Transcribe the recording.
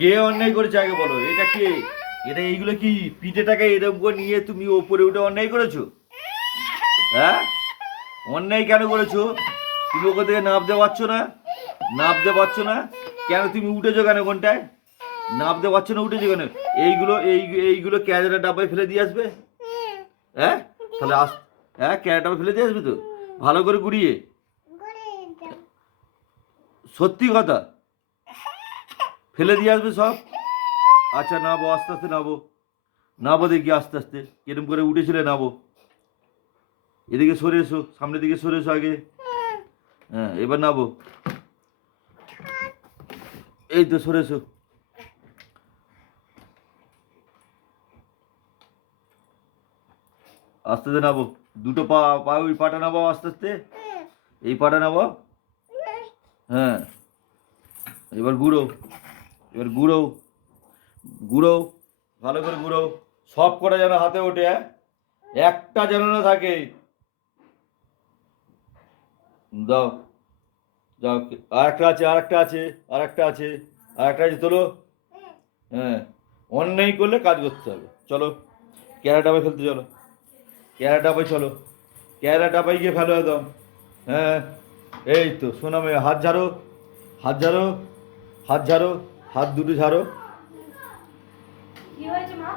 কে অন্যায় করেছে আগে বলো? এটা কে? এটা এইগুলো কি পিঠেটাকে এরকম করে নিয়ে তুমি ওপরে উঠে অন্যায় করেছো? হ্যাঁ, অন্যায় কেন করেছো? তুমি ওখান থেকে নামতে পারছো না? নামতে পারছো না কেন? তুমি উঠেছো কেন কোনটায়? নামতে পারছো না, উঠেছো কেন? এইগুলো ক্যারেটা ডাব্বায় ফেলে দিয়ে আসবে। হ্যাঁ, তাহলে হ্যাঁ, ক্যারেট ডাব্বায় ফেলে দিয়ে আসবে তো, ভালো করে গুড়িয়ে। সত্যি কথা, ফেলে দিয়ে আসবে সব। আচ্ছা নাবো, আস্তে আস্তে নাবো। নাবো দেখি আস্তে আস্তে, কিরম করে উঠেছিলে নাবো। এদিকে সরে এসো, সামনের দিকে সরে এসো আগে। হ্যাঁ, এবার নাবো। এই তো সরে এসো। আস্তে আস্তে নাবো। দুটো পা পা ওই পাটা নাবো আস্তে আস্তে। এই পাটা নাবো। হ্যাঁ, এবার ঘুরো। এবার ঘুরো, ঘুরো, ভালো করে ঘুরো। সব কটা যেন হাতে ওঠে, হ্যাঁ, একটা যেন না থাকে। দাও, যাও। আরেকটা আছে, আরেকটা আছে, আরেকটা আছে, আরেকটা আছে, তোলো। হ্যাঁ, অন্যায় করলে কাজ করতে হবে। চলো, ক্যারা ডাবায় ফেলতে চলো। ক্যারা ডাবায় চলো। ক্যারা ডাবায় গিয়ে ফেলো একদম। হ্যাঁ, এই তো শোনা মেয়ে, হাত ঝাড়ো, হাত ঝাড়ো, হাত ঝাড়ো, হাত দুটো ঝাড়ো। কি হয়েছে মা?